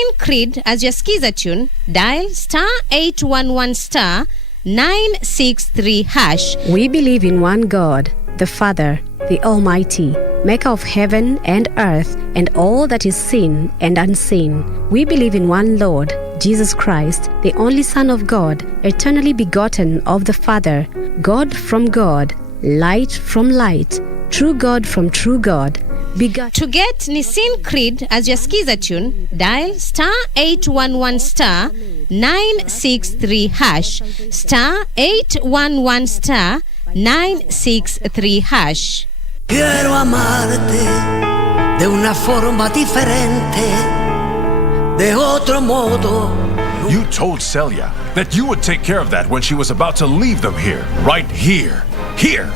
Nissin Creed as your skiza tune, dial *811 *963#. We believe in one God, the Father, the Almighty, maker of heaven and earth and all that is seen and unseen. We believe in one Lord, Jesus Christ, the only Son of God, eternally begotten of the Father, God from God, light from light, true God from true God. To get Nissin Creed as your skiza tune, dial *811 *963#, *811 *963#. Quiero amarte de una forma diferente, de otro modo. You told Celia that you would take care of that when she was about to leave them here. Right here. Here.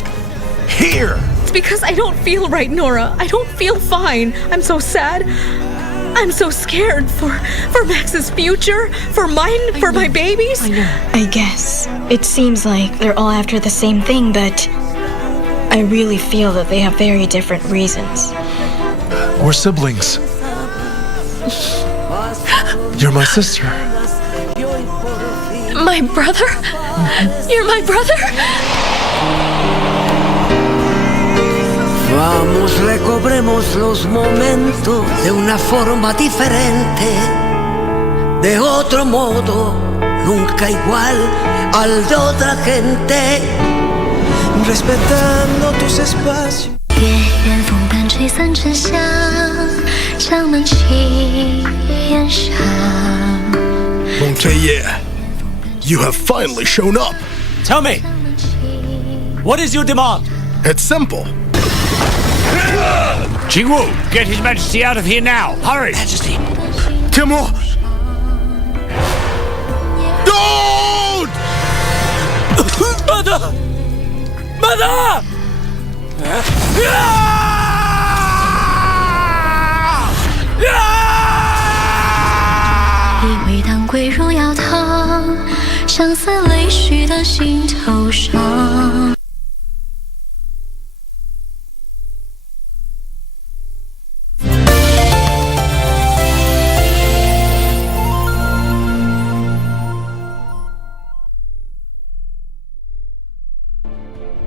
Here. It's because I don't feel right, Nora. I don't feel fine. I'm so sad. I'm so scared for Max's future, for mine, for my babies. I guess. It seems like they're all after the same thing, but I really feel that they have very different reasons. We're siblings. You're my sister. My brother? You're my brother? Vamos, recobremos los momentos de una forma diferente, de otro modo, nunca igual al de otra gente, respetando tus espacios. 别任风般吹散沉香，香满旗檐上。 Monteye, you have finally shown up. Tell me, what is your demand? It's simple. Jingwu, get His Majesty out of here now. Hurry. Majesty. Timur! Don't! Mother! Mother! 以为当归入药汤，相思泪湿的心头上。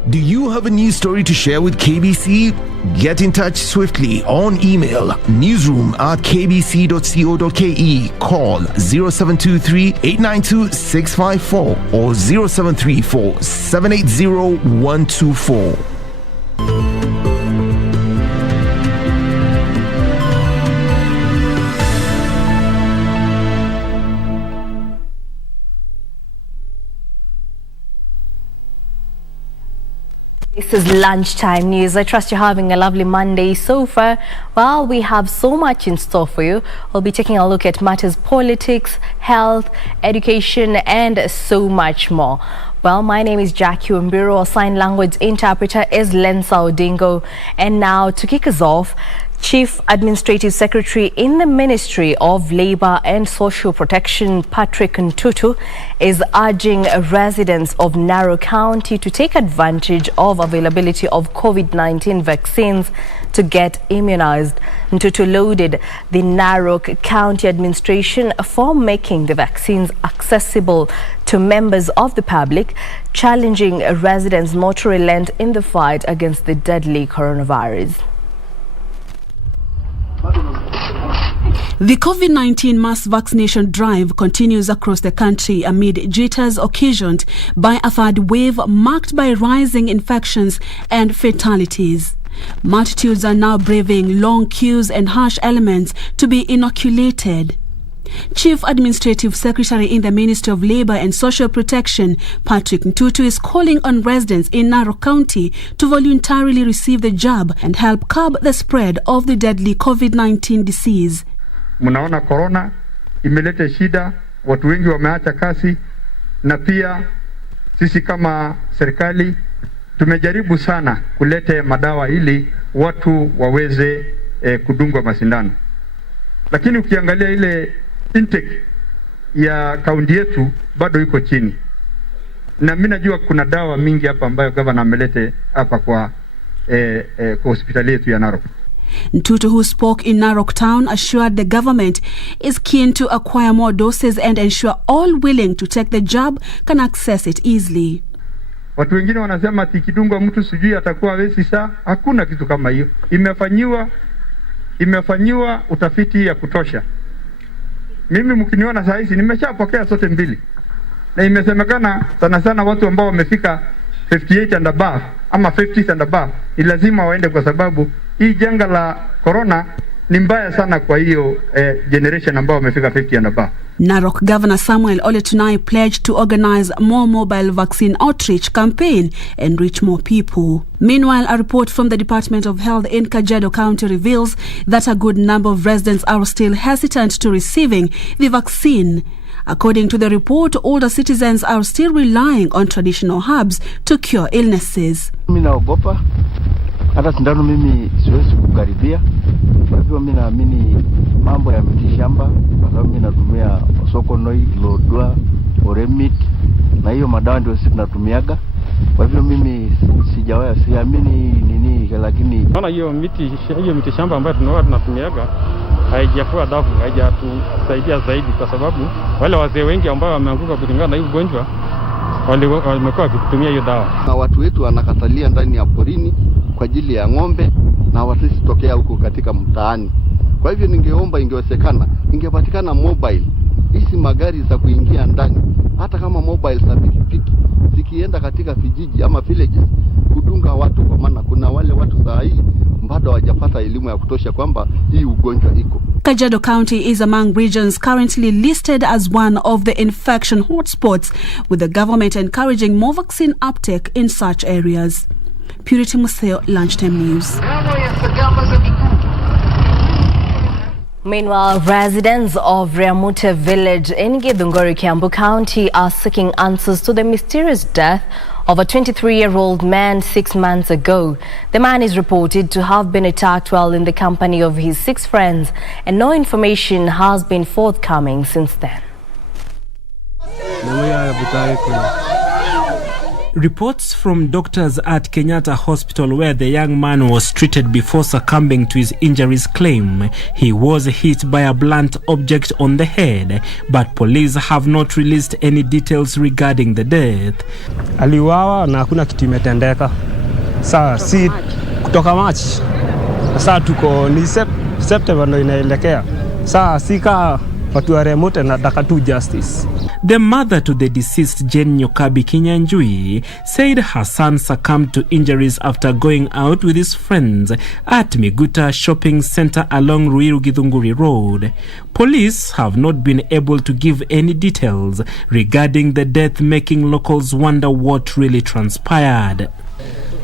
Do you have a news story to share with KBC? Get in touch swiftly on email newsroom@kbc.co.ke, call 0723 892 654 or 0734 780 124. This is Lunchtime News. I trust you're having a lovely Monday so far. Well, we have so much in store for you. We'll be taking a look at matters politics, health, education, and so much more. Well, my name is Jacky. Wambiru. Our sign language interpreter is Lensa Odingo. And now, to kick us off, Chief Administrative Secretary in the Ministry of Labour and Social Protection, Patrick Ntutu, is urging residents of Nakuru County to take advantage of availability of COVID-19 vaccines to get immunized. Ntutu lauded the Nakuru County administration for making the vaccines accessible to members of the public, challenging residents not to relent in the fight against the deadly coronavirus. The COVID-19 mass vaccination drive continues across the country amid jitters occasioned by a third wave marked by rising infections and fatalities. Multitudes are now braving long queues and harsh elements to be inoculated. Chief Administrative Secretary in the Ministry of Labour and Social Protection, Patrick Ntutu, is calling on residents in Nakuru County to voluntarily receive the jab and help curb the spread of the deadly COVID-19 disease. Mnaona corona imeleta shida, watu wengi wameacha kazi, na pia sisi kama serikali tumejaribu sana kuleta madawa ili watu waweze kudungwa masindano. Lakini ukiangalia ile intake ya kaunti yetu bado iko chini. Na mimi najua kuna dawa mingi hapa ambayo governor amelete hapa kwa hospitali yetu ya Narok. Ntutu, who spoke in Narok town, assured the government is keen to acquire more doses and ensure all willing to take the jab can access it easily. Watu wengine wanasema tikidungwa mtu sijui atakuwa wesi saa. Hakuna kitu kama hiyo. Imefanyiwa utafiti ya kutosha. Mimi mkiniona saa hizi nimeshapokea zote mbili. Na imesemekana sana watu ambao wamefika 58 and above ama 50 and above ni lazima waende, kwa sababu hii janga la corona ni mbaya sana kwa hiyo generation ambao wamefika 50 and above. Narok Governor Samuel Ole Tunai pledged to organize more mobile vaccine outreach campaign and reach more people. Meanwhile, a report from the Department of Health in Kajiado County reveals that a good number of residents are still hesitant to receiving the vaccine. According to the report, older citizens are still relying on traditional herbs to cure illnesses. Mimi naogopa hata sindano mimi siwezi kukaribia. Kwa hivyo mimi naamini mambo ya mitishamba, kwa sababu mimi natumia sokonoi, lodwa, oremit na hiyo madawa ndio sisi tunatumiaga. Kwa hivyo mimi siamini nini, lakini naona hiyo mitishamba ambayo tunatumiaga haijakuwa dafu, haijatusaidia zaidi, kwa sababu wale wazee wengi ambao wameanguka kulingana na hii ugonjwa wamekuwa wakitumia hiyo dawa. Na watu wetu wanakatalia ndani ya porini kwa ajili ya ng'ombe na watu sitokea huko katika mtaani. Kwa hivyo ningeomba ingewezekana ingepatikana mobile, hizi magari za kuingia ndani, hata kama mobile za pikipiki zikienda katika vijiji ama villages kudunga watu, kwa maana kuna wale watu saa hii bado hawajapata elimu ya kutosha kwamba hii ugonjwa iko. Kajiado County is among regions currently listed as one of the infection hotspots, with the government encouraging more vaccine uptake in such areas. Purity Museo, Lunchtime News. Meanwhile, residents of Riamute village in Githunguri, Kiambu County are seeking answers to the mysterious death of a 23-year-old man 6 months ago. The man is reported to have been attacked while in the company of his 6 friends, and no information has been forthcoming since then. Reports from doctors at Kenyatta Hospital, where the young man was treated before succumbing to his injuries, claim he was hit by a blunt object on the head, but police have not released any details regarding the death. Aliuawa na hakuna kitu imetendeka. Sasa si kutoka March. Sasa tuko ni September ndio inaelekea. Sasa sika watu wa remote na dakatu justice. The mother to the deceased, Jane Nyokabi Kinyanjui, said her son succumbed to injuries after going out with his friends at Miguta Shopping Center along Ruiru Githunguri Road. Police have not been able to give any details regarding the death, making locals wonder what really transpired.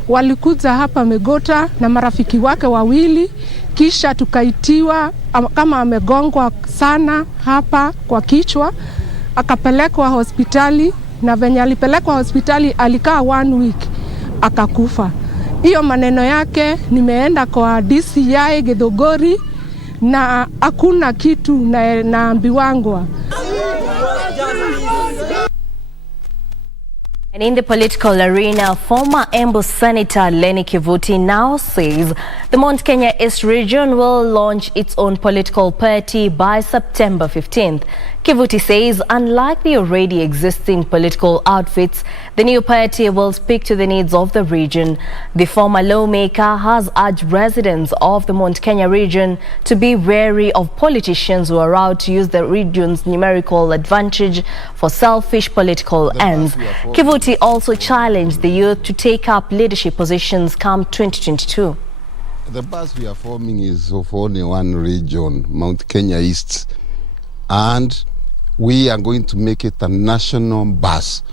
Walikuja hapa Migota na marafiki wake wawili, kisha tukaitiwa kama amegongwa sana hapa kwa kichwa, akapelekwa hospitali, na venye alipelekwa hospitali alikaa 1 week akakufa. Hiyo maneno yake nimeenda kwa DCI Githunguri na hakuna kitu naambiwangwa. And in the political arena, former Embu Senator Lenny Kivuti now says the Mount Kenya East region will launch its own political party by September 15th. Kivuti says, unlike the already existing political outfits, the new party will speak to the needs of the region. The former lawmaker has urged residents of the Mount Kenya region to be wary of politicians who are out to use the region's numerical advantage for selfish political ends. Kivuti also challenged the youth to take up leadership positions come 2022. The bus we are forming is of only one region, Mount Kenya East, and we are going to make it a national bus.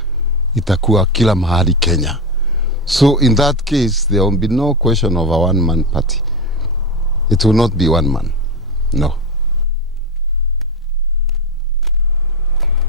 Itakuwa kila mahali Kenya. So in that case, there will be no question of a one-man party. It will not be one man, no.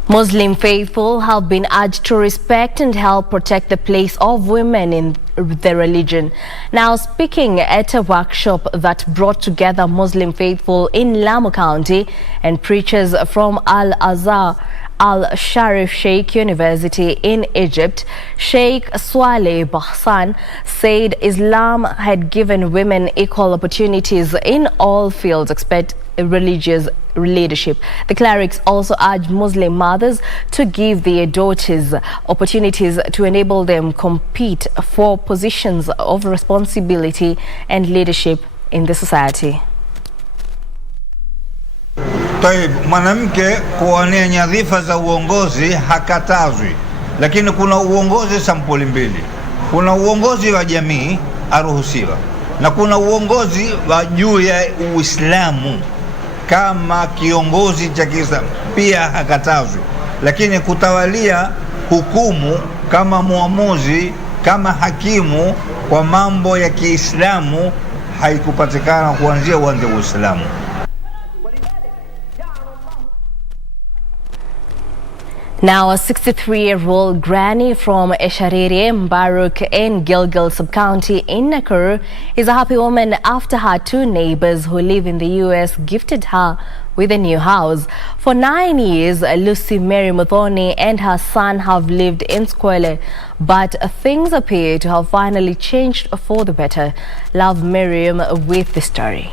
Muslim faithful have been urged to respect and help protect the place of women in their religion. Now, speaking at a workshop that brought together Muslim faithful in Lamu County and preachers from Al-Azhar Al Sharif Sheikh University in Egypt, Sheikh Swaleh Bahsan said Islam had given women equal opportunities in all fields except religious leadership. The clerics also urged Muslim mothers to give their daughters opportunities to enable them compete for positions of responsibility and leadership in the society. Mwanamke kuwania nyadhifa za uongozi hakatazwi, lakini kuna uongozi sampuli mbili. Kuna uongozi wa jamii aruhusiwa, na kuna uongozi wa juu ya Uislamu kama kiongozi cha Kiislamu pia hakatazwi, lakini kutawalia hukumu kama muamuzi, kama hakimu kwa mambo ya Kiislamu haikupatikana kuanzia uanze Uislamu. Now, a 63-year-old granny from Eshariri, Mbaruk in Gilgil Sub-County in Nakuru is a happy woman after her two neighbors who live in the US gifted her with a new house. For 9 years, Lucy Mary Muthoni and her son have lived in squalor, but things appear to have finally changed for the better. Love Miriam with the story.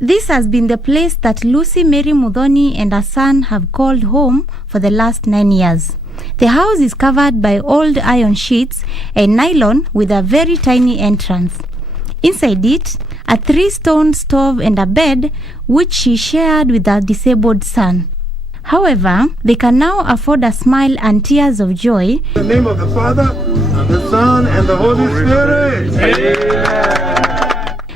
This has been the place that Lucy Mary Muthoni and her son have called home for the last 9 years. The house is covered by old iron sheets and nylon with a very tiny entrance. Inside it, a 3-stone stove and a bed which she shared with her disabled son. However, they can now afford a smile and tears of joy. In the name of the Father, and the Son, and the Holy Spirit. Amen.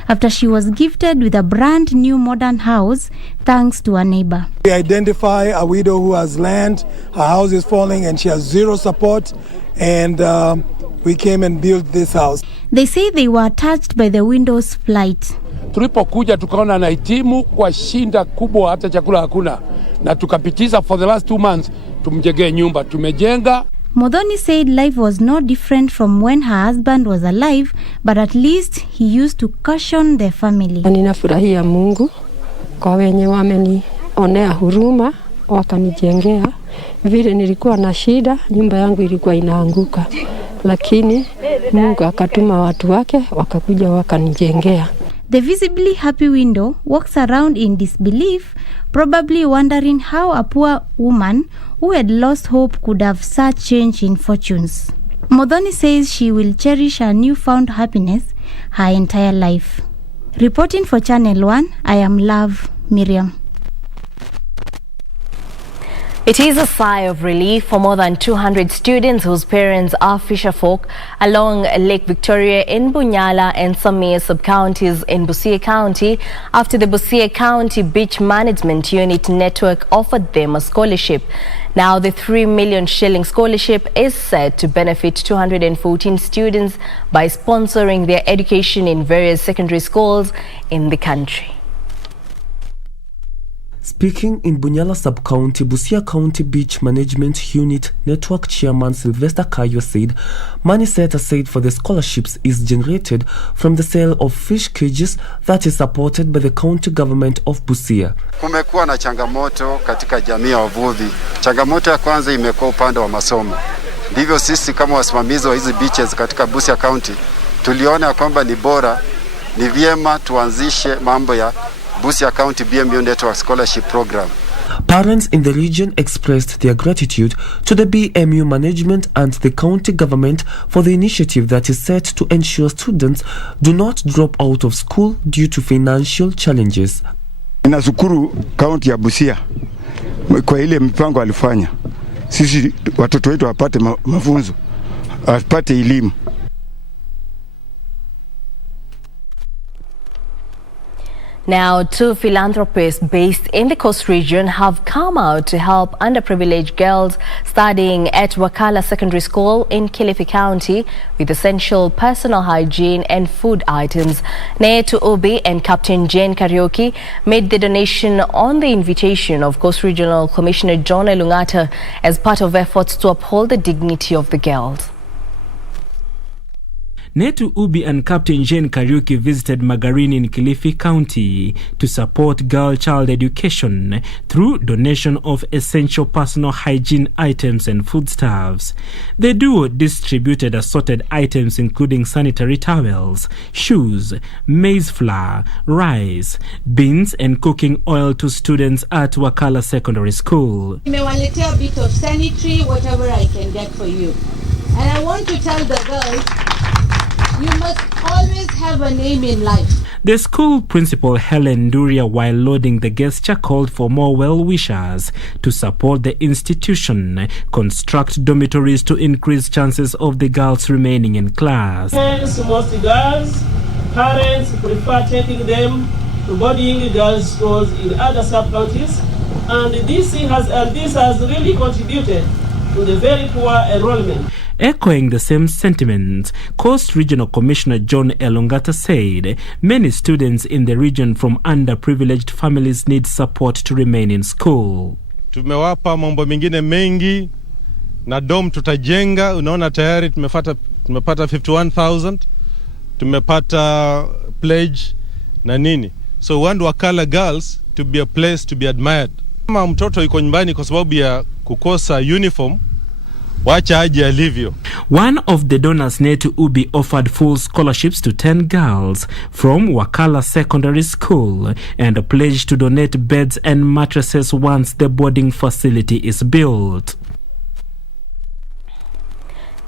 After she was gifted with a brand new modern house thanks to a neighbor. We identify a widow who has land, her house is falling and she has zero support, and we came and built this house. They say they were touched by the widow's plight. Tulipokuja tukaona anahitimu kwa shinda kubwa, hata chakula hakuna, na tukapitiza for the last 2 months tumjengee nyumba, tumejenga. Muthoni said life was no different from when her husband was alive, but at least he used to caution their family. Ninafurahia Mungu kwa wenye wamenionea huruma wakanijengea. Vile nilikuwa na shida, nyumba yangu ilikuwa inaanguka, lakini Mungu akatuma watu wake wakakuja wakanijengea. The visibly happy widow walks around in disbelief, probably wondering how a poor woman who had lost hope could have such change in fortunes. Muthoni says she will cherish her newfound happiness her entire life. Reporting for Channel 1, I am Love Miriam. It is a sigh of relief for more than 200 students whose parents are fisherfolk along Lake Victoria in Bunyala and Samir sub-counties in Busia County after the Busia County Beach Management Unit Network offered them a scholarship. Now, the 3 million shilling scholarship is set to benefit 214 students by sponsoring their education in various secondary schools in the country. Speaking in Bunyala Sub-County, Busia County Beach Management Unit Network Chairman Sylvester Kayo said money set aside for the scholarships is generated from the sale of fish cages that is supported by the county government of Busia. Kumekuwa na changamoto katika jamii ya wavuvi. Changamoto ya kwanza imekuwa upande wa masomo. Ndivyo sisi kama wasimamizi wa hizi beaches katika Busia County tuliona kwamba ni bora, ni vyema tuanzishe mambo ya Busia County BMU Network Scholarship Program. Parents in the region expressed their gratitude to the BMU management and the county government for the initiative that is set to ensure students do not drop out of school due to financial challenges. Ninashukuru county ya Busia kwa ile mpango alifanya. Sisi watoto wetu wapate mafunzo, wapate elimu. Now, 2 philanthropists based in the coast region have come out to help underprivileged girls studying at Wakala Secondary School in Kilifi County with essential personal hygiene and food items. Neetu Obi and Captain Jane Karaoke made the donation on the invitation of Coast Regional Commissioner John Elungata as part of efforts to uphold the dignity of the girls. Netu Ubi and Captain Jane Kariuki visited Magarini in Kilifi County to support girl-child education through donation of essential personal hygiene items and foodstuffs. The duo distributed assorted items including sanitary towels, shoes, maize flour, rice, beans and cooking oil to students at Wakala Secondary School. Nimewaletea a bit of sanitary, whatever I can get for you. And I want to tell the girls, you must always have a name in life. The school principal Helen Duria, while loading the gesture, called for more well-wishers to support the institution, construct dormitories to increase chances of the girls remaining in class. Hence, most girls, parents prefer taking them to boarding girls' schools in other sub-counties, and this has really contributed to the very poor enrollment. Echoing the same sentiments, Coast Regional Commissioner John Elongata said many students in the region from underprivileged families need support to remain in school. Tumewapa mambo mengine mengi na dom tutajenga. Unaona tayari tumepata 51,000, tumepata pledge na nini. So we want Wakala girls to be a place to be admired. Kama mtoto yuko nyumbani kwa sababu ya kukosa uniform, wacha aje alivyo. One of the donors, Netu Ubi, offered full scholarships to 10 girls from Wakala Secondary School and pledged to donate beds and mattresses once the boarding facility is built.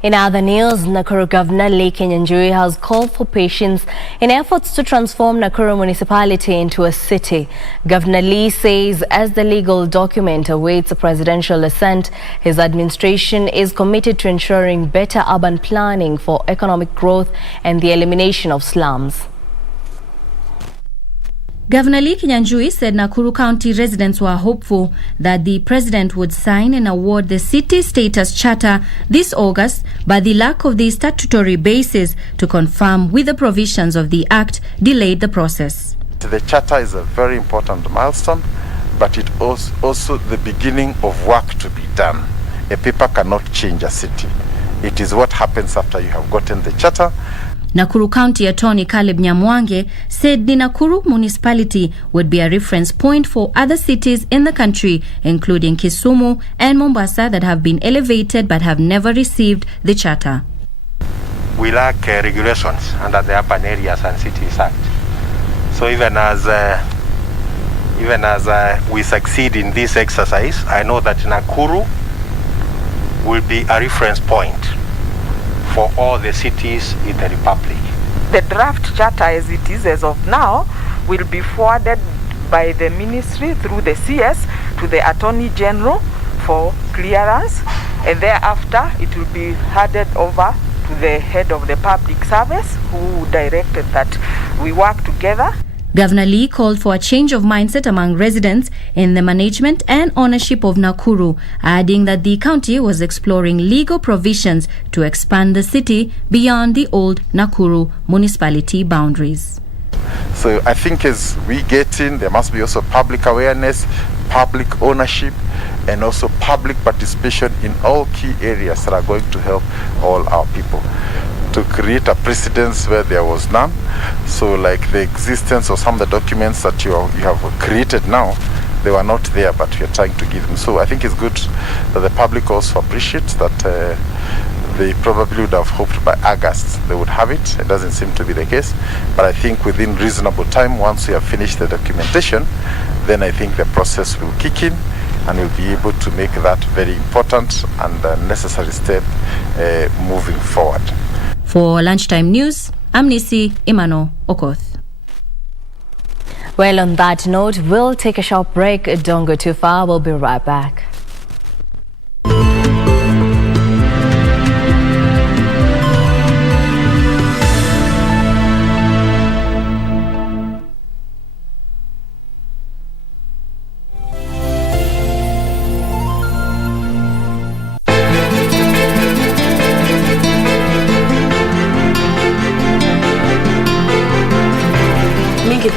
In other news, Nakuru Governor Lee Kenyanjui has called for patience in efforts to transform Nakuru municipality into a city. Governor Lee says as the legal document awaits a presidential assent, his administration is committed to ensuring better urban planning for economic growth and the elimination of slums. Governor Lee Kenyanjui said Nakuru County residents were hopeful that the president would sign and award the city status charter this August, but the lack of the statutory basis to confirm with the provisions of the act delayed the process. The charter is a very important milestone, but it also the beginning of work to be done. A paper cannot change a city. It is what happens after you have gotten the charter. Nakuru County Attorney Caleb Nyamwange said the Nakuru municipality would be a reference point for other cities in the country, including Kisumu and Mombasa, that have been elevated but have never received the charter. We lack regulations under the Urban Areas and Cities Act. So even as we succeed in this exercise, I know that Nakuru will be a reference point for all the cities in the Republic. The draft charter as it is as of now will be forwarded by the ministry through the CS to the Attorney General for clearance, and thereafter it will be handed over to the head of the public service who directed that we work together. Governor Lee called for a change of mindset among residents in the management and ownership of Nakuru, adding that the county was exploring legal provisions to expand the city beyond the old Nakuru municipality boundaries. So I think as we get in, there must be also public awareness, public ownership, and also public participation in all key areas that are going to help all our people, to create a precedence where there was none. So like the existence of some of the documents that you have created now, they were not there, but we are trying to give them. So I think it's good that the public also appreciates that they probably would have hoped by August they would have it. It doesn't seem to be the case, but I think within reasonable time, once we have finished the documentation, then I think the process will kick in and we'll be able to make that very important and necessary step moving forward. For Lunchtime News, I'm Nisi Imano Okoth. Well, on that note, we'll take a short break. Don't go too far. We'll be right back.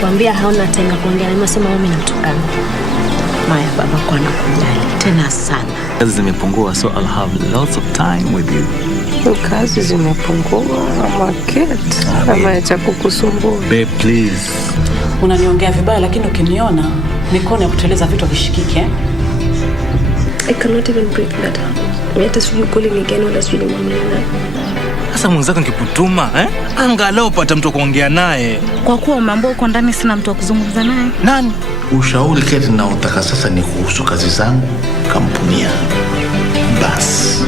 Kuambia hauna tena kuongea, nimesema mimi namtukana. Maya babako anakujali tena sana. Kazi zimepungua, so I'll have lots of time with you. Kazi zimepungua ama kids ama cha kukusumbua. Babe, please. Unaniongea vibaya lakini ukiniona mikono ya kuteleza vitu vishikike. I cannot even breathe that up. Hata sijui calling again wala sijui nimwambia. Sasa mwenzako nikikutuma, angalau pata mtu kuongea naye. Kwa kuwa mambo uko ndani sina mtu wa kuzungumza naye. Nani? Ushauri kete na utaka sasa ni kuhusu kazi zangu, kampuni yangu. Basi.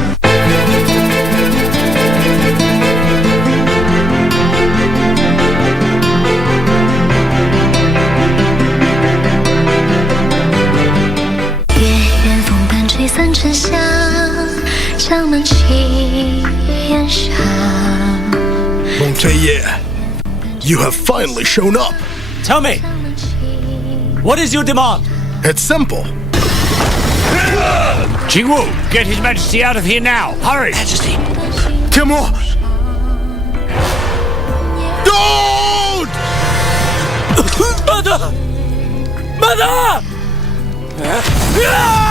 You have finally shown up. Tell me, what is your demand? It's simple. Jingwu, get His Majesty out of here now. Hurry. Majesty. Timur. Don't! Mother! Mother! Yeah!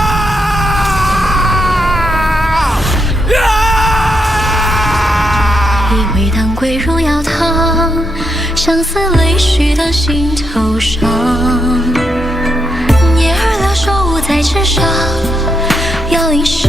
以为当归入药汤，相思泪许的心头上。叶儿了，手舞在池上，摇饮时。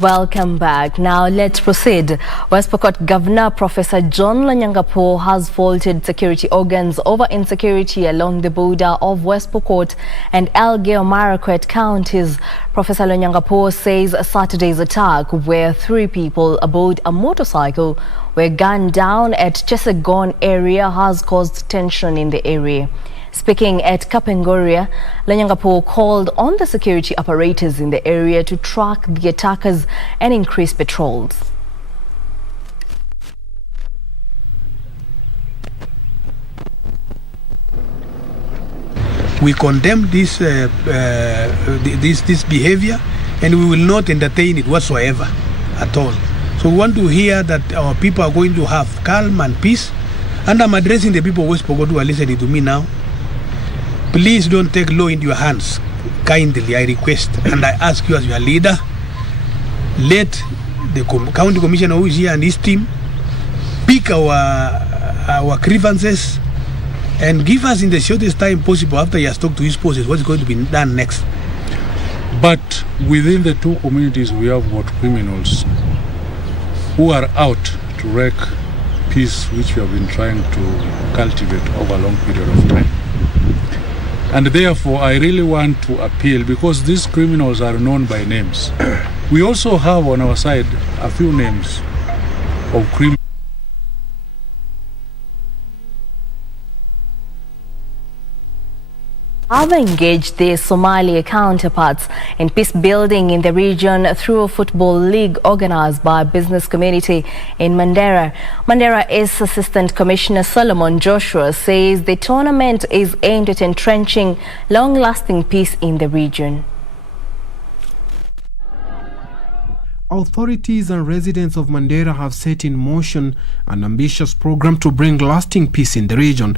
Welcome back. Now let's proceed. West Pokot Governor Professor John Lonyangapuo has faulted security organs over insecurity along the border of West Pokot and Elgeyo-Marakwet counties. Professor Lonyangapuo says Saturday's attack, where 3 people aboard a motorcycle were gunned down at Chesegon area, has caused tension in the area. Speaking at Kapengoria, Lonyangapuo called on the security apparatus in the area to track the attackers and increase patrols. We condemn this behavior, and we will not entertain it whatsoever at all. So we want to hear that our people are going to have calm and peace. And I'm addressing the people of West Pokot who are listening to me now. Please don't take law into your hands. Kindly, I request, and I ask you as your leader, let the county commissioner who is here and his team pick our grievances and give us in the shortest time possible after he has talked to his bosses what's going to be done next. But within the 2 communities, we have got criminals who are out to wreak peace, which we have been trying to cultivate over a long period of time. And therefore, I really want to appeal, because these criminals are known by names. We also have on our side a few names of criminals. Have engaged their Somalia counterparts in peace building in the region through a football league organized by a business community in Mandera. Mandera's Assistant Commissioner Solomon Joshua says the tournament is aimed at entrenching long-lasting peace in the region. Authorities and residents of Mandera have set in motion an ambitious program to bring lasting peace in the region.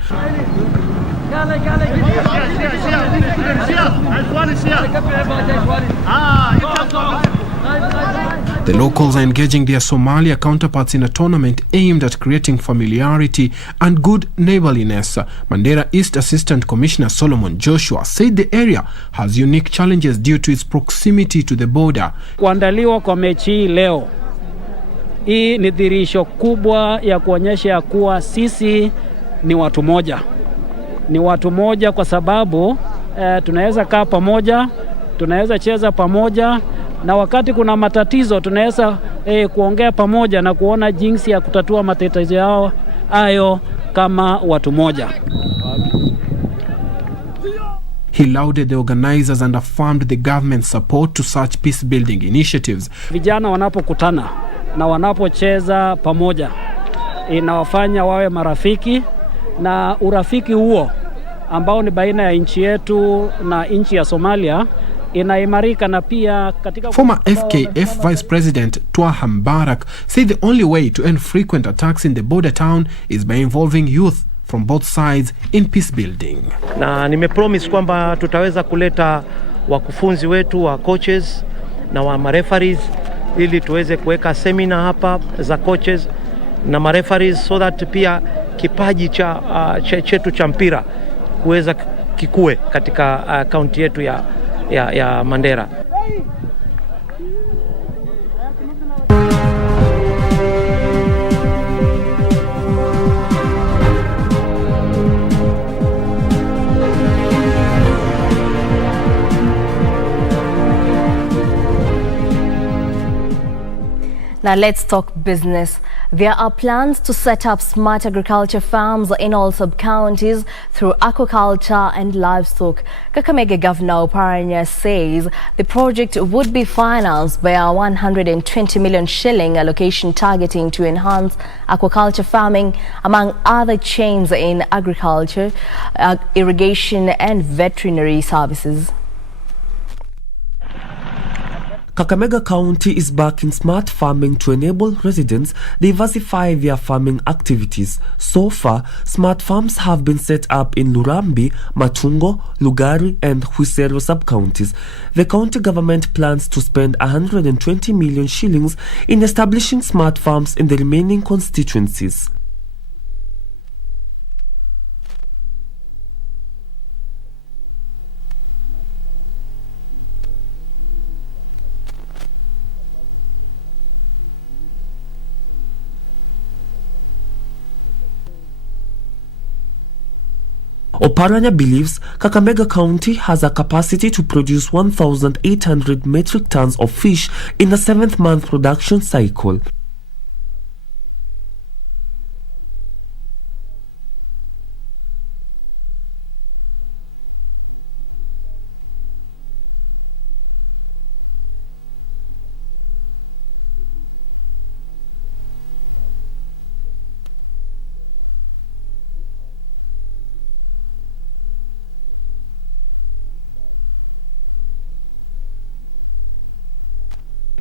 The locals are engaging their Somalia counterparts in a tournament aimed at creating familiarity and good neighborliness. Mandera East Assistant Commissioner Solomon Joshua said the area has unique challenges due to its proximity to the border. Kuandaliwa kwa mechi leo, hii ni dhihirisho kubwa ya kuonyesha kuwa sisi ni watu moja. Ni watu moja kwa sababu tunaweza kaa pamoja, tunaweza cheza pamoja, na wakati kuna matatizo tunaweza kuongea pamoja na kuona jinsi ya kutatua matatizo yao hayo kama watu moja. He lauded the organizers and affirmed the government's support to such peace-building initiatives. Vijana wanapokutana na wanapocheza pamoja inawafanya wawe marafiki, na urafiki huo ambao ni baina ya nchi yetu na nchi ya Somalia inaimarika. Na pia katika former FKF Vice President Twaha Mbarak said the only way to end frequent attacks in the border town is by involving youth from both sides in peace building. Na nimepromise kwamba tutaweza kuleta wakufunzi wetu wa coaches na wa referees ili tuweze kuweka seminar hapa za coaches na referees, so that pia kipaji chetu cha mpira kuweza kikue katika county yetu ya Mandera. Now let's talk business. There are plans to set up smart agriculture farms in all sub-counties through aquaculture and livestock. Kakamega Governor Oparanya says the project would be financed by a 120 million shilling allocation targeting to enhance aquaculture farming, among other chains in agriculture, irrigation and veterinary services. Kakamega County is backing smart farming to enable residents diversify their farming activities. So far, smart farms have been set up in Lurambi, Matungo, Lugari and Huisero sub-counties. The county government plans to spend 120 million shillings in establishing smart farms in the remaining constituencies. Oparanya believes Kakamega County has a capacity to produce 1,800 metric tons of fish in a 7th-month production cycle.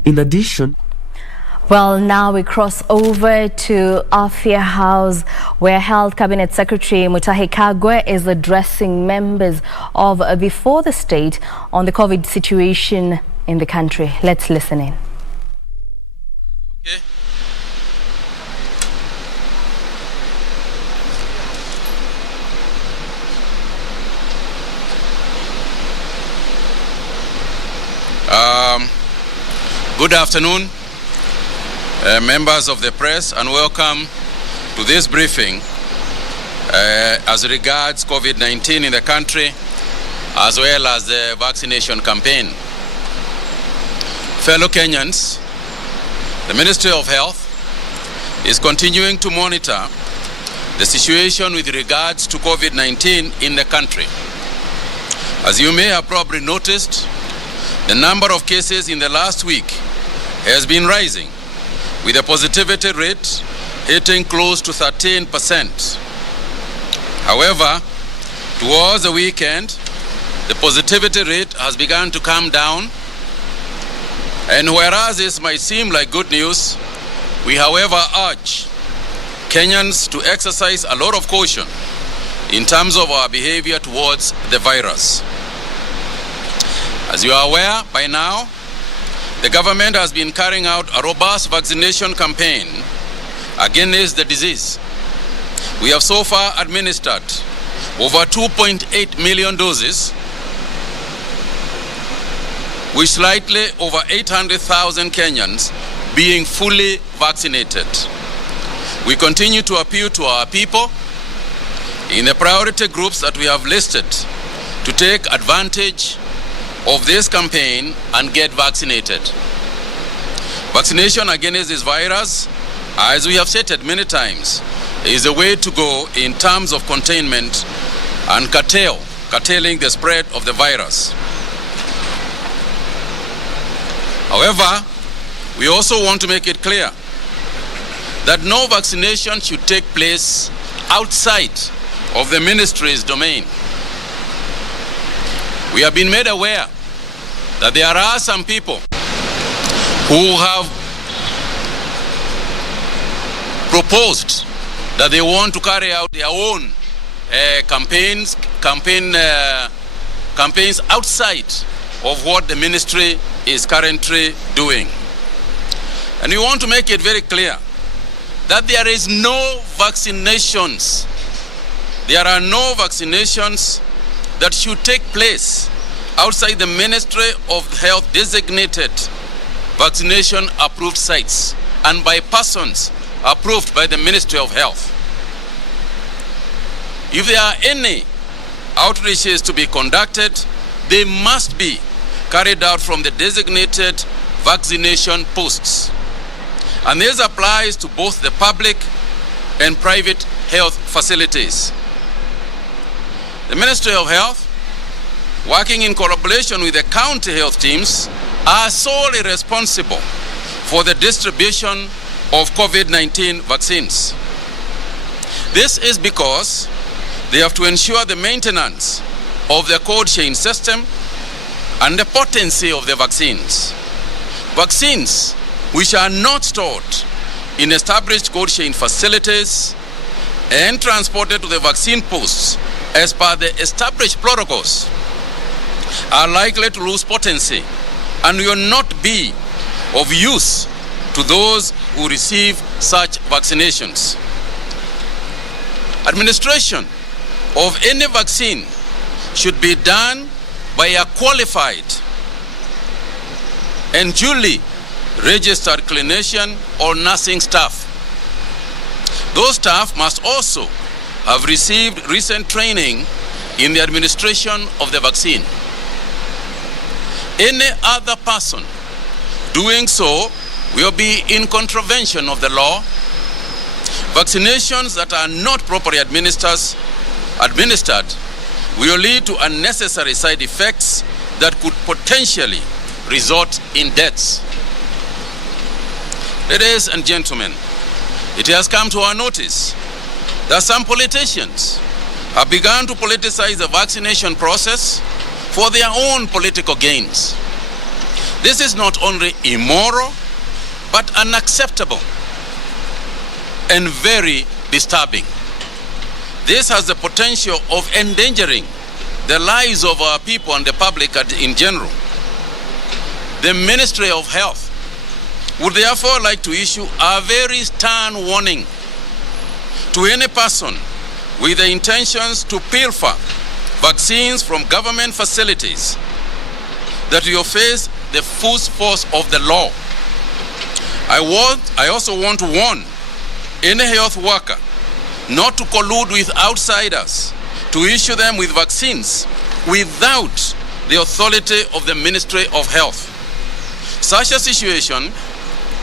In addition, well, now we cross over to Afia House, where Health Cabinet Secretary Mutahi Kagwe is addressing members of Before the State on the COVID situation in the country. Let's listen in. Okay. Good afternoon, members of the press, and welcome to this briefing as regards COVID-19 in the country, as well as the vaccination campaign. Fellow Kenyans, the Ministry of Health is continuing to monitor the situation with regards to COVID-19 in the country. As you may have probably noticed, the number of cases in the last week has been rising, with the positivity rate hitting close to 13%. However, towards the weekend, the positivity rate has begun to come down, and whereas this might seem like good news, we however urge Kenyans to exercise a lot of caution in terms of our behavior towards the virus. As you are aware by now, the government has been carrying out a robust vaccination campaign against the disease. We have so far administered over 2.8 million doses, with slightly over 800,000 Kenyans being fully vaccinated. We continue to appeal to our people in the priority groups that we have listed to take advantage of this campaign and get vaccinated. Vaccination against this virus, as we have stated many times, is the way to go in terms of containment and curtailing the spread of the virus. However, we also want to make it clear that no vaccination should take place outside of the ministry's domain. We have been made aware that there are some people who have proposed that they want to carry out their own campaigns outside of what the ministry is currently doing. And we want to make it very clear that there is no vaccinations. There are no vaccinations that should take place outside the Ministry of Health designated vaccination approved sites and by persons approved by the Ministry of Health. If there are any outreaches to be conducted, they must be carried out from the designated vaccination posts. And this applies to both the public and private health facilities. The Ministry of Health, working in collaboration with the county health teams, are solely responsible for the distribution of COVID-19 vaccines. This is because they have to ensure the maintenance of the cold chain system and the potency of the vaccines. Vaccines which are not stored in established cold chain facilities and transported to the vaccine posts as per the established protocols are likely to lose potency and will not be of use to those who receive such vaccinations. Administration of any vaccine should be done by a qualified and duly registered clinician or nursing staff. Those staff must also have received recent training in the administration of the vaccine. Any other person doing so will be in contravention of the law. Vaccinations that are not properly administered will lead to unnecessary side effects that could potentially result in deaths. Ladies and gentlemen, it has come to our notice that some politicians have begun to politicize the vaccination process for their own political gains. This is not only immoral, but unacceptable and very disturbing. This has the potential of endangering the lives of our people and the public in general. The Ministry of Health would therefore like to issue a very stern warning to any person with the intentions to pilfer vaccines from government facilities that will face the full force of the law. I also want to warn any health worker not to collude with outsiders to issue them with vaccines without the authority of the Ministry of Health. Such a situation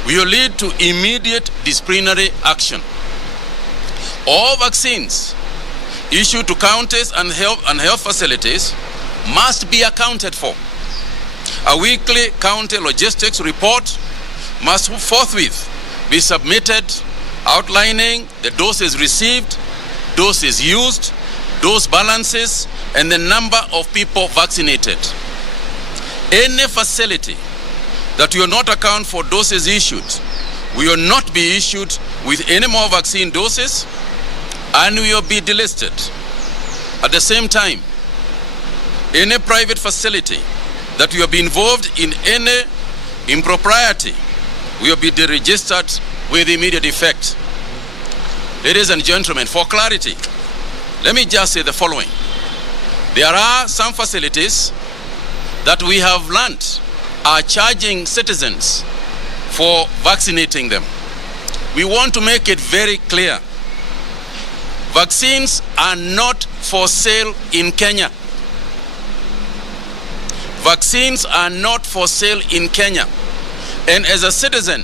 will lead to immediate disciplinary action. All vaccines issued to counties and health facilities must be accounted for. A weekly county logistics report must forthwith be submitted outlining the doses received, doses used, dose balances, and the number of people vaccinated. Any facility that will not account for doses issued will not be issued with any more vaccine doses and will be delisted. At the same time, any private facility that will be involved in any impropriety will be deregistered with immediate effect. Ladies and gentlemen, for clarity, let me just say the following. There are some facilities that we have learned are charging citizens for vaccinating them. We want to make it very clear. Vaccines are not for sale in Kenya. Vaccines are not for sale in Kenya. And as a citizen,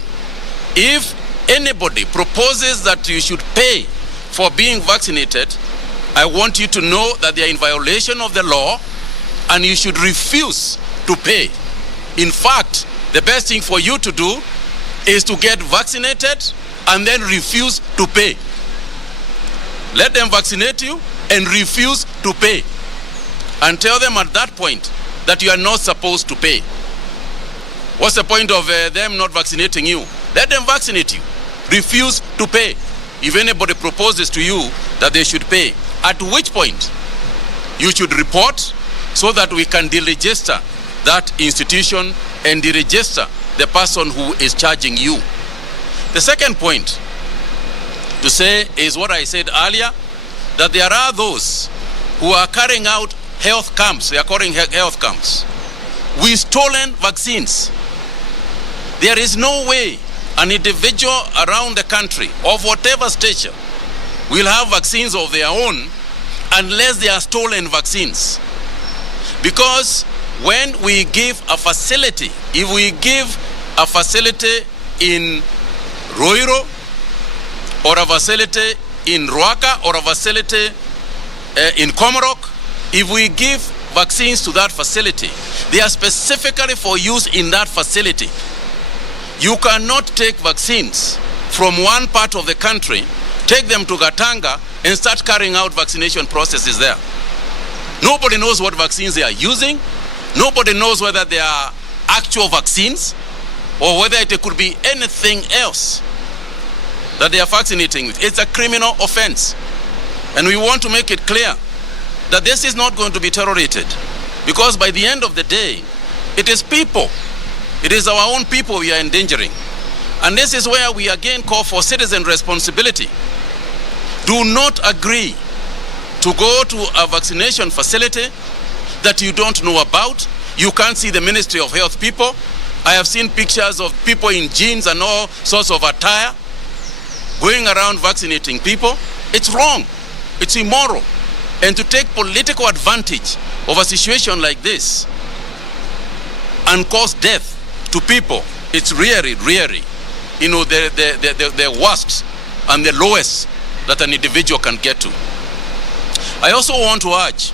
if anybody proposes that you should pay for being vaccinated, I want you to know that they are in violation of the law and you should refuse to pay. In fact, the best thing for you to do is to get vaccinated and then refuse to pay. Let them vaccinate you and refuse to pay. And tell them at that point that you are not supposed to pay. What's the point of them not vaccinating you? Let them vaccinate you. Refuse to pay. If anybody proposes to you that they should pay, at which point you should report so that we can deregister that institution and deregister the person who is charging you. The second point to say is what I said earlier, that there are those who are carrying out health camps. They are calling health camps with stolen vaccines. There is no way an individual around the country of whatever stature will have vaccines of their own unless they are stolen vaccines. Because when we give a facility, if we give a facility in Roiro or a facility in Ruaka or a facility in Komarok, if we give vaccines to that facility, they are specifically for use in that facility. You cannot take vaccines from one part of the country, take them to Gatanga and start carrying out vaccination processes there. Nobody knows what vaccines they are using. Nobody knows whether they are actual vaccines or whether it could be anything else that they are vaccinating with. It's a criminal offense. And we want to make it clear that this is not going to be tolerated, because by the end of the day, it is people. It is our own people we are endangering. And this is where we again call for citizen responsibility. Do not agree to go to a vaccination facility that you don't know about. You can't see the Ministry of Health people. I have seen pictures of people in jeans and all sorts of attire going around vaccinating people. It's wrong. It's immoral. And to take political advantage of a situation like this and cause death to people, it's really, really, the worst and the lowest that an individual can get to. I also want to urge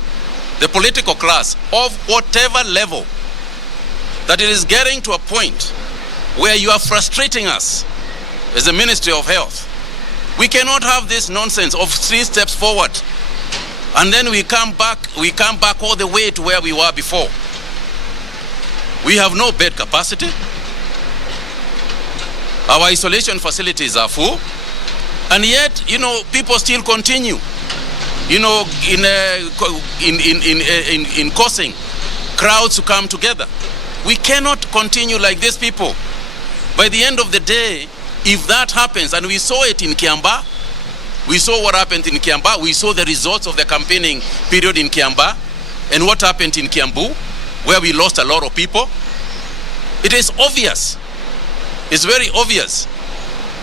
the political class of whatever level that it is getting to a point where you are frustrating us as the Ministry of Health. We cannot have this nonsense of 3 steps forward and then we come back all the way to where we were before. We have no bed capacity. Our isolation facilities are full, and yet, people still continue, in causing crowds to come together. We cannot continue like this, people. By the end of the day, if that happens, and we saw it in Kiambaa, we saw what happened in Kiambaa, we saw the results of the campaigning period in Kiambaa, and what happened in Kiambu, where we lost a lot of people. It is obvious. It's very obvious.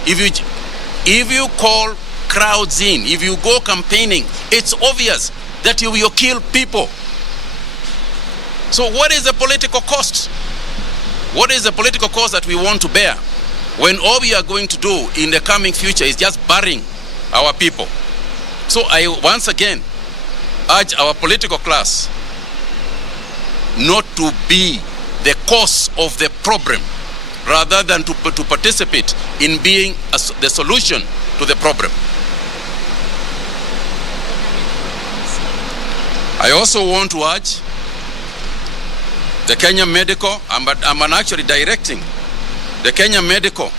If you call crowds in, if you go campaigning, it's obvious that you will kill people. So what is the political cost? What is the political cost that we want to bear when all we are going to do in the coming future is just burying our people? So I once again urge our political class not to be the cause of the problem, rather than to participate in being the solution to the problem. I also want to urge the Kenya Medical, I'm actually directing the Kenya Medical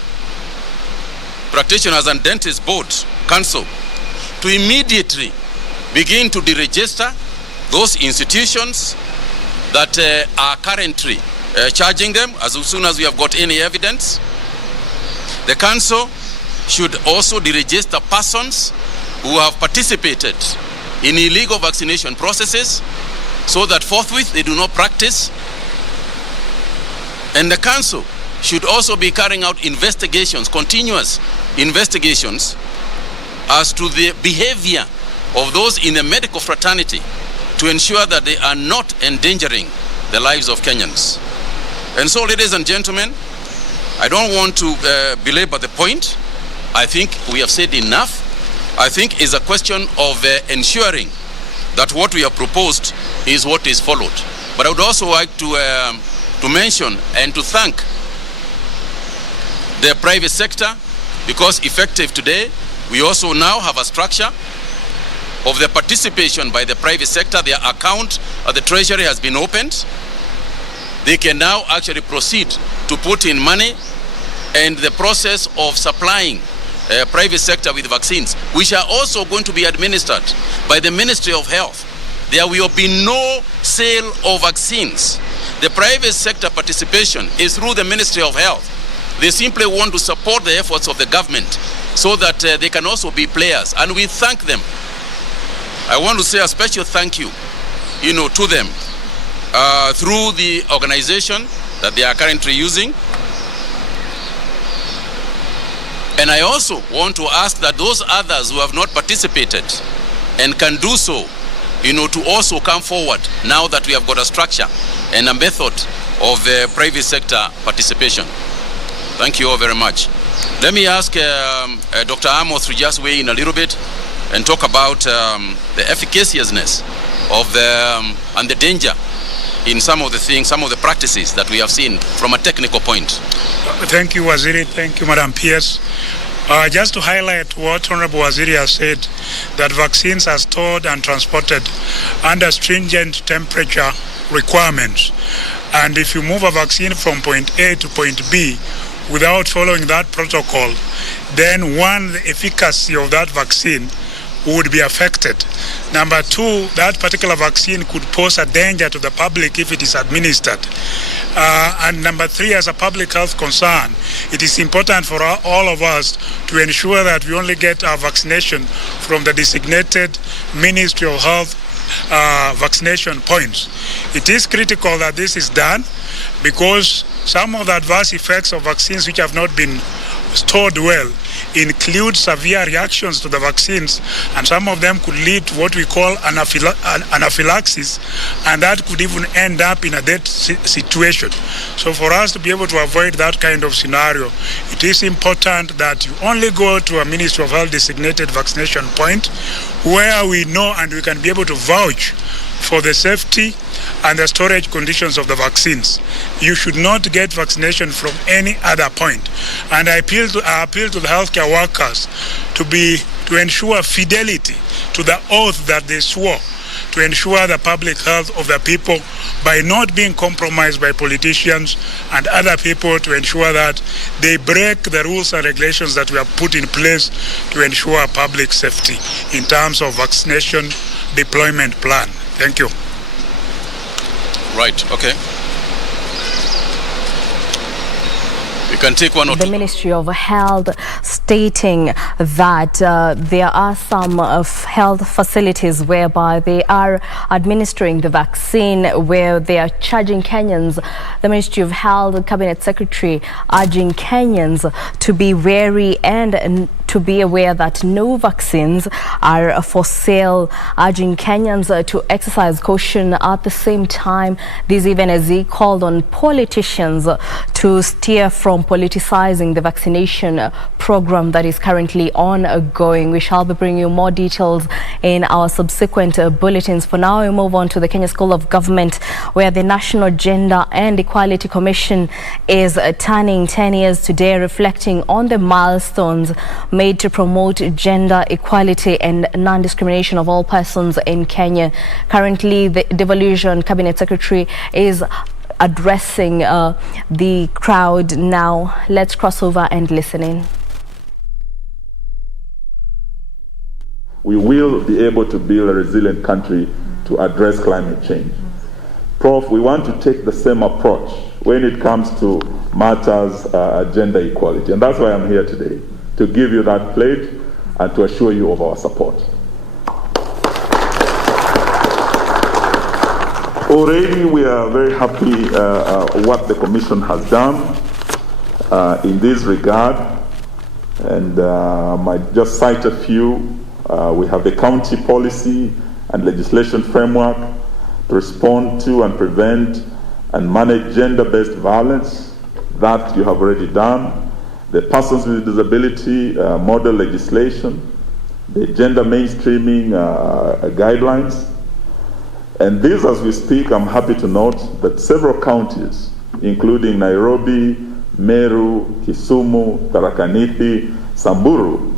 Practitioners and Dentists Board Council to immediately begin to deregister those institutions that are currently charging them as soon as we have got any evidence. The council should also deregister persons who have participated in illegal vaccination processes so that forthwith they do not practice. And the council should also be carrying out investigations, continuous investigations, as to the behavior of those in the medical fraternity to ensure that they are not endangering the lives of Kenyans. And so, ladies and gentlemen, I don't want to belabor the point. I think we have said enough. I think it's a question of ensuring that what we have proposed is what is followed. But I would also like to mention and to thank the private sector, because effective today, we also now have a structure of the participation by the private sector. Their account at the Treasury has been opened. They can now actually proceed to put in money, and the process of supplying private sector with vaccines, which are also going to be administered by the Ministry of Health. There will be no sale of vaccines. The private sector participation is through the Ministry of Health. They simply want to support the efforts of the government so that they can also be players, and we thank them. I want to say a special thank you, to them through the organization that they are currently using. And I also want to ask that those others who have not participated and can do so, to also come forward now that we have got a structure and a method of private sector participation. Thank you all very much. Let me ask Dr. Amos to just weigh in a little bit and talk about the efficaciousness of and the danger in some of the things, some of the practices that we have seen from a technical point. Thank you, Waziri. Thank you, Madam Pierce. Just to highlight what Honorable Waziri has said, that vaccines are stored and transported under stringent temperature requirements. And if you move a vaccine from point A to point B without following that protocol, then one, the efficacy of that vaccine would be affected. Number two, that particular vaccine could pose a danger to the public if it is administered. And number three, as a public health concern, it is important for all of us to ensure that we only get our vaccination from the designated Ministry of Health vaccination points. It is critical that this is done because some of the adverse effects of vaccines which have not been stored well include severe reactions to the vaccines, and some of them could lead to what we call anaphylaxis, and that could even end up in a death situation. So for us to be able to avoid that kind of scenario, it is important that you only go to a Ministry of Health designated vaccination point where we know and we can be able to vouch for the safety and the storage conditions of the vaccines. You should not get vaccination from any other point. And I appeal to the healthcare workers to ensure fidelity to the oath that they swore to ensure the public health of the people by not being compromised by politicians and other people, to ensure that they break the rules and regulations that we have put in place to ensure public safety in terms of vaccination deployment plan. Thank you. Right, okay. We can take one or two. The Ministry of Health stating that there are some health facilities whereby they are administering the vaccine where they are charging Kenyans. The Ministry of Health Cabinet Secretary urging Kenyans to be wary and to be aware that no vaccines are for sale, urging Kenyans to exercise caution at the same time. This even as he called on politicians to steer from politicizing the vaccination program that is currently ongoing. We shall be bringing you more details in our subsequent bulletins. For now, we move on to the Kenya School of Government, where the National Gender and Equality Commission is turning 10 years today, reflecting on the milestones made to promote gender equality and non-discrimination of all persons in Kenya. Currently, the Devolution Cabinet Secretary is addressing the crowd now. Let's cross over and listen in. We will be able to build a resilient country to address climate change. Prof, we want to take the same approach when it comes to matters gender equality, and that's why I'm here today, to give you that pledge and to assure you of our support. Already we are very happy what the Commission has done in this regard, and I might just cite a few We have the county policy and legislation framework to respond to and prevent and manage gender-based violence. That you have already done. The persons with disability model legislation, the gender mainstreaming guidelines. And this, as we speak, I'm happy to note that several counties, including Nairobi, Meru, Kisumu, Tharaka Nithi, Samburu,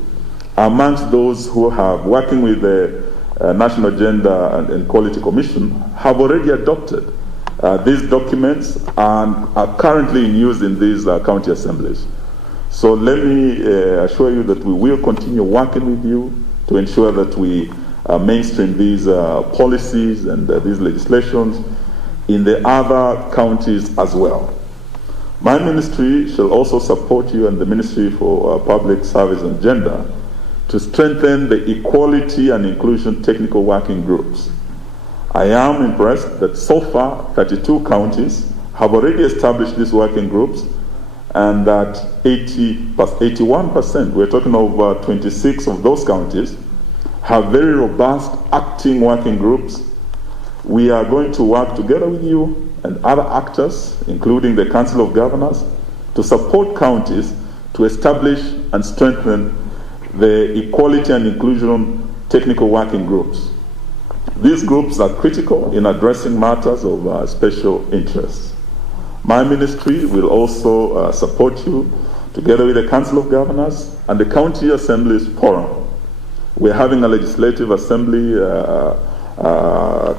are amongst those who have, working with the National Gender and Equality Commission, have already adopted these documents and are currently in use in these county assemblies. So let me assure you that we will continue working with you to ensure that we mainstream these policies and these legislations in the other counties as well. My ministry shall also support you and the Ministry for Public Service and Gender to strengthen the equality and inclusion technical working groups. I am impressed that so far 32 counties have already established these working groups, and that 81%, we're talking over 26 of those counties, have very robust acting working groups. We are going to work together with you and other actors, including the Council of Governors, to support counties to establish and strengthen the equality and inclusion technical working groups. These groups are critical in addressing matters of special interest. My ministry will also support you together with the Council of Governors and the County Assemblies Forum. We're having a legislative assembly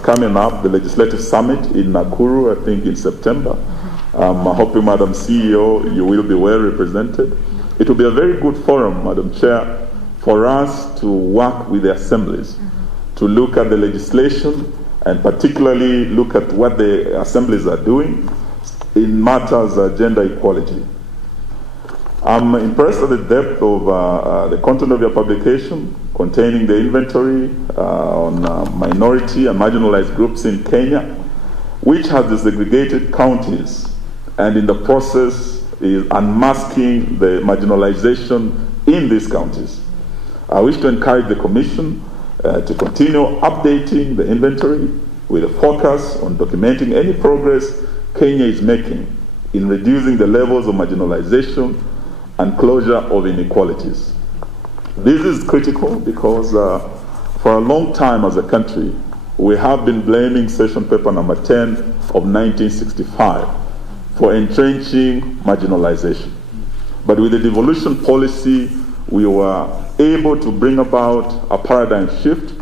coming up, the Legislative Summit in Nakuru, I think in September. I'm hoping, Madam CEO, you will be well represented. It will be a very good forum, Madam Chair, for us to work with the assemblies, to look at the legislation and particularly look at what the assemblies are doing in matters of gender equality. I'm impressed at the depth of the content of your publication containing the inventory on minority and marginalized groups in Kenya, which has disaggregated counties and in the process is unmasking the marginalization in these counties. I wish to encourage the Commission to continue updating the inventory with a focus on documenting any progress Kenya is making in reducing the levels of marginalization and closure of inequalities. This is critical because for a long time as a country, we have been blaming Session Paper number 10 of 1965 for entrenching marginalization. But with the devolution policy, we were able to bring about a paradigm shift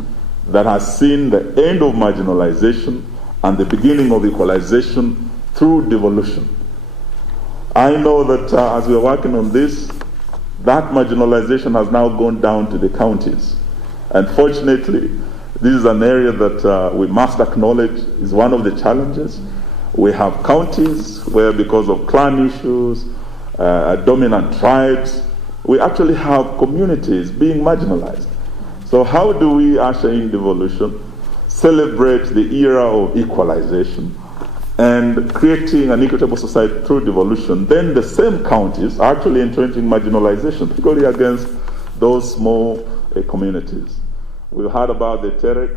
that has seen the end of marginalization and the beginning of equalization through devolution. I know that as we are working on this, that marginalization has now gone down to the counties. And fortunately, this is an area that we must acknowledge is one of the challenges. We have counties where, because of clan issues, dominant tribes, we actually have communities being marginalized. So how do we usher in devolution, celebrate the era of equalization, and creating an equitable society through devolution? Then the same counties are actually entrenching marginalization, particularly against those small communities. We've heard about the Terek.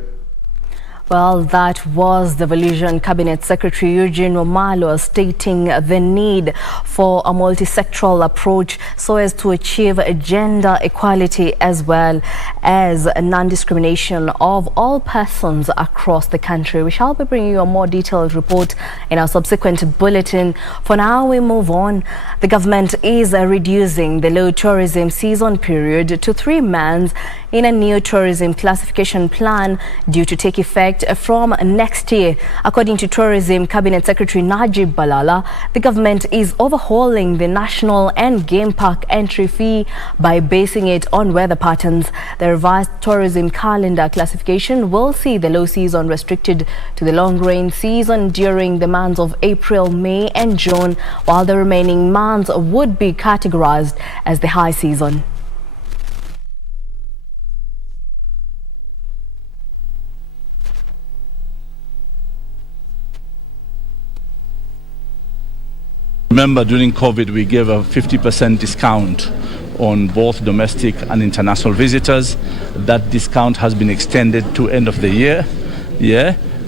Well, that was the Devolution Cabinet Secretary Eugene Wamalwa stating the need for a multi-sectoral approach so as to achieve gender equality as well as non-discrimination of all persons across the country. We shall be bringing you a more detailed report in our subsequent bulletin. For now, we move on. The government is reducing the low tourism season period to 3 months in a new tourism classification plan due to take effect from next year. According to Tourism Cabinet Secretary Najib Balala, the government is overhauling the national and game park entry fee by basing it on weather patterns. The revised tourism calendar classification will see the low season restricted to the long rain season during the months of April, May and June, while the remaining months would be categorized as the high season. Remember, during COVID, we gave a 50% discount on both domestic and international visitors. That discount has been extended to end of the year.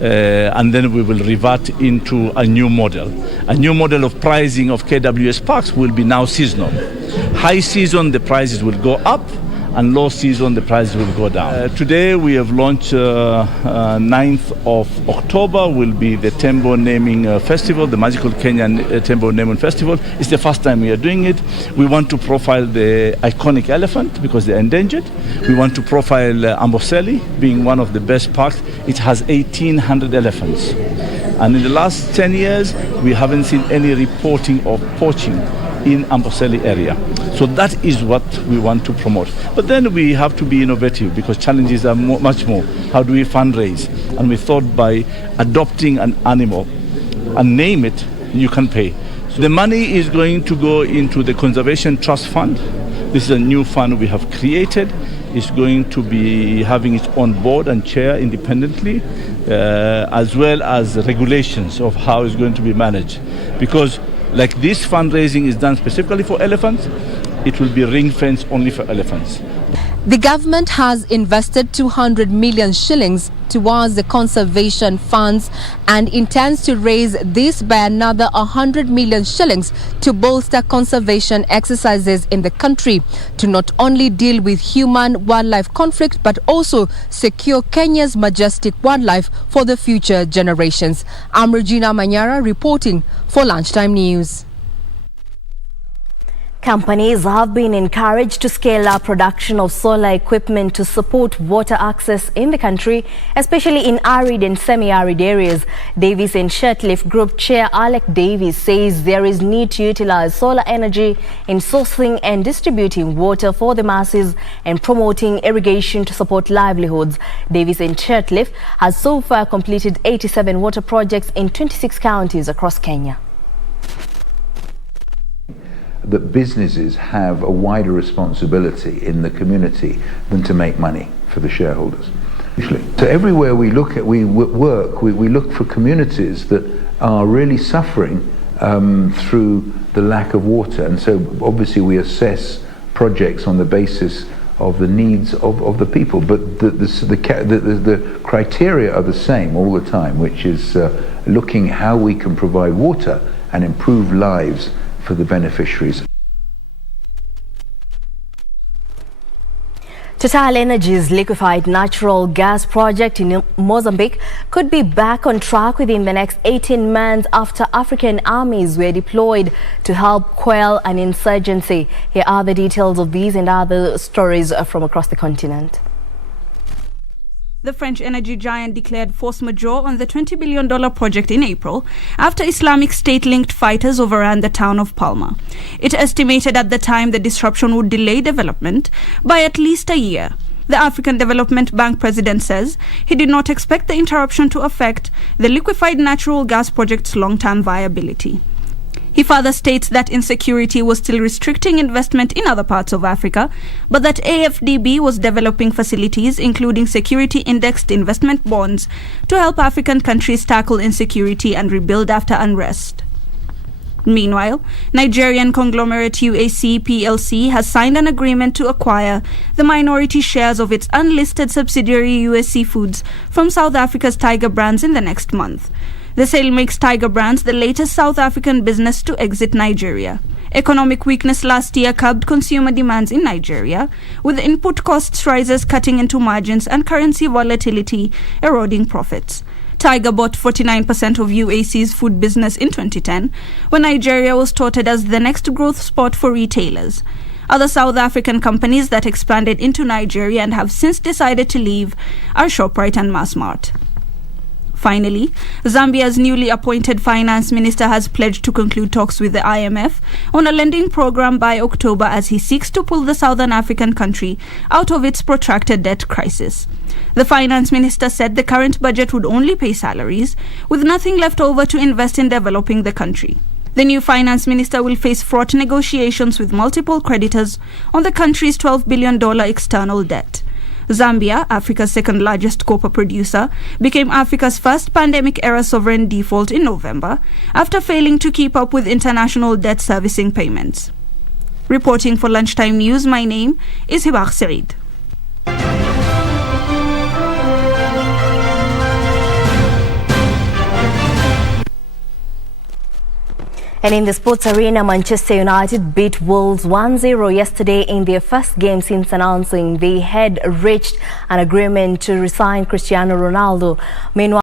And then we will revert into a new model. A new model of pricing of KWS parks will be now seasonal. High season, the prices will go up, and low season, the prices will go down. Today we have launched 9th of October will be the Tembo Naming Festival, the Magical Kenyan Tembo Naming Festival. It's the first time we are doing it. We want to profile the iconic elephant because they're endangered. We want to profile Amboseli, being one of the best parks. It has 1,800 elephants. And in the last 10 years, we haven't seen any reporting of poaching in Amboseli area. So that is what we want to promote. But then we have to be innovative because challenges are much more. How do we fundraise? And we thought by adopting an animal and name it, you can pay. So the money is going to go into the Conservation Trust Fund. This is a new fund we have created. It's going to be having its own board and chair independently, as well as regulations of how it's going to be managed. Because like this fundraising is done specifically for elephants, it will be ring fenced only for elephants. The government has invested 200 million shillings towards the conservation funds and intends to raise this by another 100 million shillings to bolster conservation exercises in the country to not only deal with human-wildlife conflict but also secure Kenya's majestic wildlife for the future generations. I'm Regina Manyara reporting for Lunchtime News. Companies have been encouraged to scale up production of solar equipment to support water access in the country, especially in arid and semi-arid areas. Davis and Shirtlift Group Chair Alec Davis says there is need to utilize solar energy in sourcing and distributing water for the masses and promoting irrigation to support livelihoods. Davis and Shirtlift has so far completed 87 water projects in 26 counties across Kenya. That businesses have a wider responsibility in the community than to make money for the shareholders. So everywhere we look at, we look for communities that are really suffering through the lack of water, and so obviously we assess projects on the basis of the needs of the people, but the criteria are the same all the time, which is looking how we can provide water and improve lives for the beneficiaries. Total Energy's liquefied natural gas project in Mozambique could be back on track within the next 18 months after African armies were deployed to help quell an insurgency. Here are the details of these and other stories from across the continent. The French energy giant declared force majeure on the $20 billion project in April after Islamic State-linked fighters overran the town of Palma. It estimated at the time the disruption would delay development by at least a year. The African Development Bank president says he did not expect the interruption to affect the liquefied natural gas project's long-term viability. He further states that insecurity was still restricting investment in other parts of Africa, but that AFDB was developing facilities, including security-indexed investment bonds, to help African countries tackle insecurity and rebuild after unrest. Meanwhile, Nigerian conglomerate UAC PLC has signed an agreement to acquire the minority shares of its unlisted subsidiary USC Foods from South Africa's Tiger Brands in the next month. The sale makes Tiger Brands the latest South African business to exit Nigeria. Economic weakness last year curbed consumer demands in Nigeria, with input costs rises cutting into margins and currency volatility eroding profits. Tiger bought 49% of UAC's food business in 2010, when Nigeria was touted as the next growth spot for retailers. Other South African companies that expanded into Nigeria and have since decided to leave are Shoprite and Massmart. Finally, Zambia's newly appointed finance minister has pledged to conclude talks with the IMF on a lending program by October as he seeks to pull the Southern African country out of its protracted debt crisis. The finance minister said the current budget would only pay salaries, with nothing left over to invest in developing the country. The new finance minister will face fraught negotiations with multiple creditors on the country's $12 billion external debt. Zambia, Africa's second largest copper producer, became Africa's first pandemic-era sovereign default in November after failing to keep up with international debt servicing payments. Reporting for Lunchtime News, my name is Hibak Saeed. And in the sports arena, Manchester United beat Wolves 1-0 yesterday in their first game since announcing they had reached an agreement to resign Cristiano Ronaldo. Meanwhile,